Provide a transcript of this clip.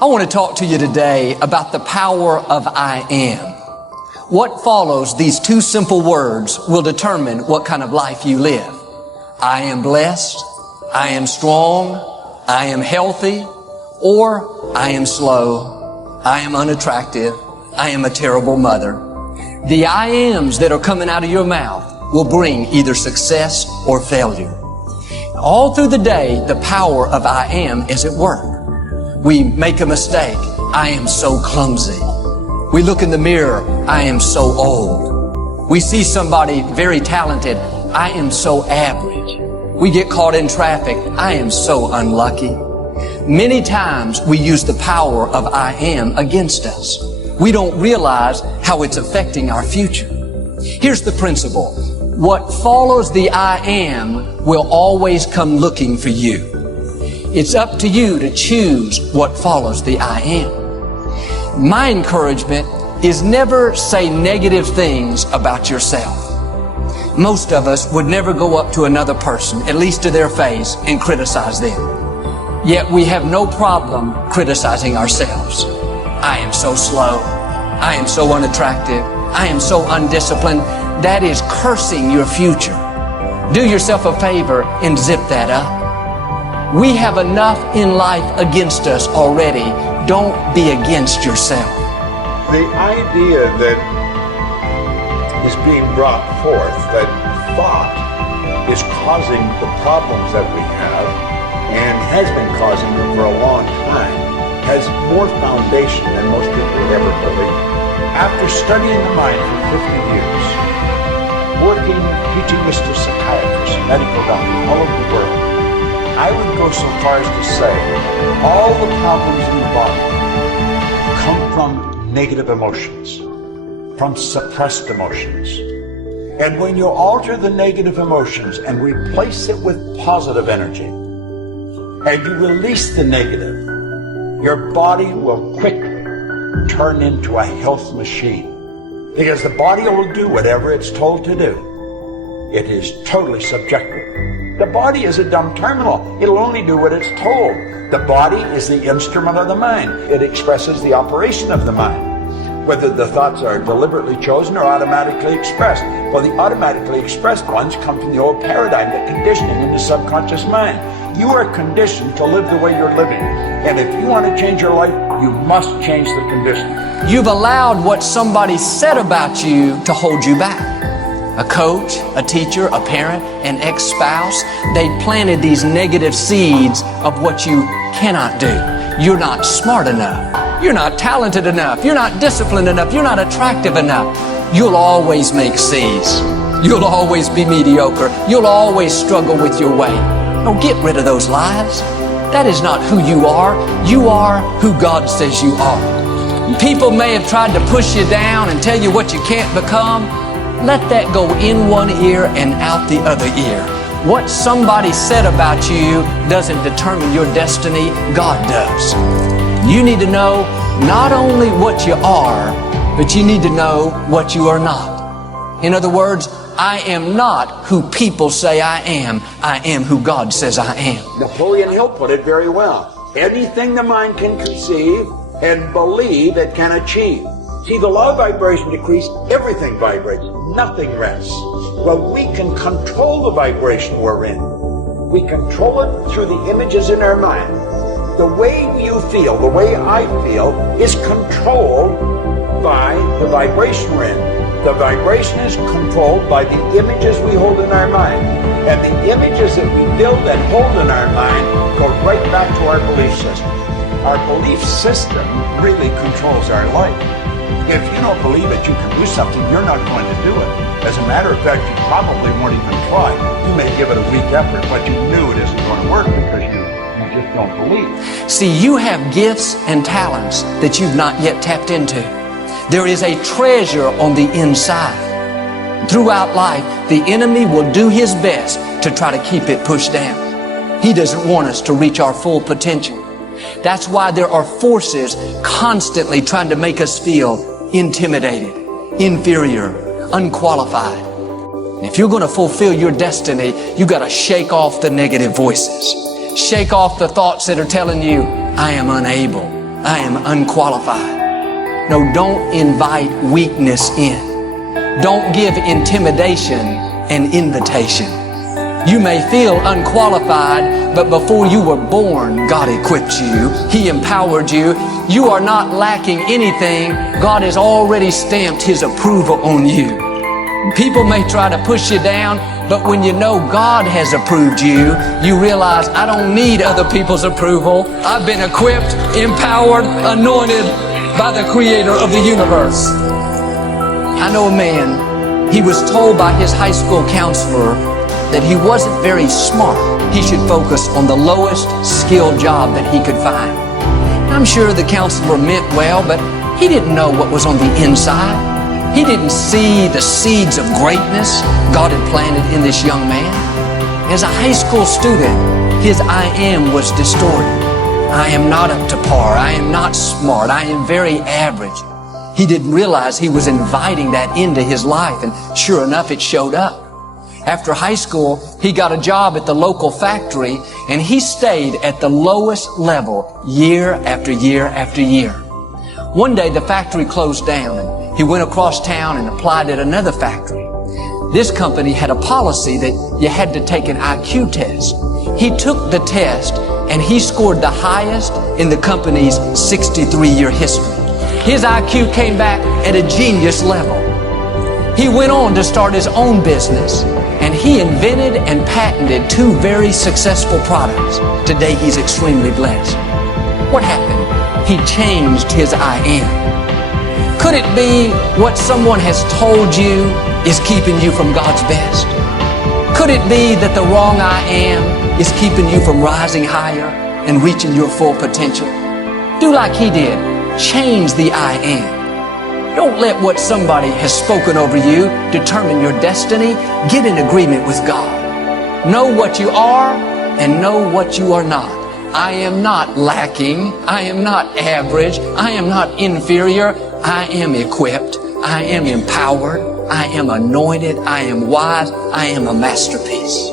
I want to talk to you today about the power of I am. What follows these two simple words will determine what kind of life you live. I am blessed, I am strong, I am healthy, or I am slow, I am unattractive, I am a terrible mother. The I ams that are coming out of your mouth will bring either success or failure. All through the day, the power of I am is at work. We make a mistake. I am so clumsy. We look in the mirror. I am so old. We see somebody very talented. I am so average. We get caught in traffic. I am so unlucky. Many times we use the power of I am against us. We don't realize how it's affecting our future. Here's the principle. What follows the I am will always come looking for you. It's up to you to choose what follows the I am. My encouragement is never say negative things about yourself. Most of us would never go up to another person, at least to their face, and criticize them. Yet we have no problem criticizing ourselves. I am so slow. I am so unattractive. I am so undisciplined. That is cursing your future. Do yourself a favor and zip that up. We have enough in life against us already. Don't be against yourself. The idea that is being brought forth, that thought is causing the problems that we have and has been causing them for a long time, has more foundation than most people would ever believe. After studying the mind for 50 years, working, teaching this to psychiatrists, medical doctors all over the world, I would go so far as to say all the problems in the body come from negative emotions, from suppressed emotions. And when you alter the negative emotions and replace it with positive energy, and you release the negative, your body will quickly turn into a health machine. Because the body will do whatever it's told to do. It is totally subjective. The body is a dumb terminal. It'll only do what it's told. The body is the instrument of the mind. It expresses the operation of the mind, whether the thoughts are deliberately chosen or automatically expressed. Well, the automatically expressed ones come from the old paradigm, the conditioning in the subconscious mind. You are conditioned to live the way you're living. And if you want to change your life, you must change the conditioning. You've allowed what somebody said about you to hold you back. A coach, a teacher, a parent, an ex-spouse, they planted these negative seeds of what you cannot do. You're not smart enough. You're not talented enough. You're not disciplined enough. You're not attractive enough. You'll always make C's. You'll always be mediocre. You'll always struggle with your weight. No, get rid of those lies. That is not who you are. You are who God says you are. People may have tried to push you down and tell you what you can't become. Let that go in one ear and out the other ear. What somebody said about you doesn't determine your destiny. God does. You need to know not only what you are, but you need to know what you are not. In other words, I am not who people say I am. I am who God says I am. Napoleon Hill put it very well. Anything the mind can conceive and believe it can achieve. See, the law of vibration decrees, everything vibrates, nothing rests. Well, we can control the vibration we're in. We control it through the images in our mind. The way you feel, the way I feel, is controlled by the vibration we're in. The vibration is controlled by the images we hold in our mind. And the images that we build and hold in our mind go right back to our belief system. Our belief system really controls our life. If you don't believe that you can do something, you're not going to do it. As a matter of fact, you probably won't even try. You may give it a weak effort, but you knew it isn't going to work because you just don't believe. See, you have gifts and talents that you've not yet tapped into. There is a treasure on the inside. Throughout life, the enemy will do his best to try to keep it pushed down. He doesn't want us to reach our full potential. That's why there are forces constantly trying to make us feel intimidated, inferior, unqualified. And if you're going to fulfill your destiny, you got to shake off the negative voices. Shake off the thoughts that are telling you, I am unable, I am unqualified. No, don't invite weakness in. Don't give intimidation an invitation. You may feel unqualified, but before you were born, God equipped you. He empowered you. You are not lacking anything. God has already stamped His approval on you. People may try to push you down, but when you know God has approved you, you realize, I don't need other people's approval. I've been equipped, empowered, anointed by the Creator of the universe. I know a man, he was told by his high school counselor that he wasn't very smart. He should focus on the lowest skilled job that he could find. I'm sure the counselor meant well, but he didn't know what was on the inside. He didn't see the seeds of greatness God had planted in this young man. As a high school student, his I am was distorted. I am not up to par. I am not smart. I am very average. He didn't realize he was inviting that into his life, and sure enough, it showed up. After high school, he got a job at the local factory, and he stayed at the lowest level year after year after year. One day, the factory closed down, and he went across town and applied at another factory. This company had a policy that you had to take an IQ test. He took the test, and he scored the highest in the company's 63-year history. His IQ came back at a genius level. He went on to start his own business, and he invented and patented 2 very successful products. Today, he's extremely blessed. What happened? He changed his I am. Could it be what someone has told you is keeping you from God's best? Could it be that the wrong I am is keeping you from rising higher and reaching your full potential? Do like he did. Change the I am. Don't let what somebody has spoken over you determine your destiny. Get in agreement with God. Know what you are and know what you are not. I am not lacking. I am not average. I am not inferior. I am equipped. I am empowered. I am anointed. I am wise. I am a masterpiece.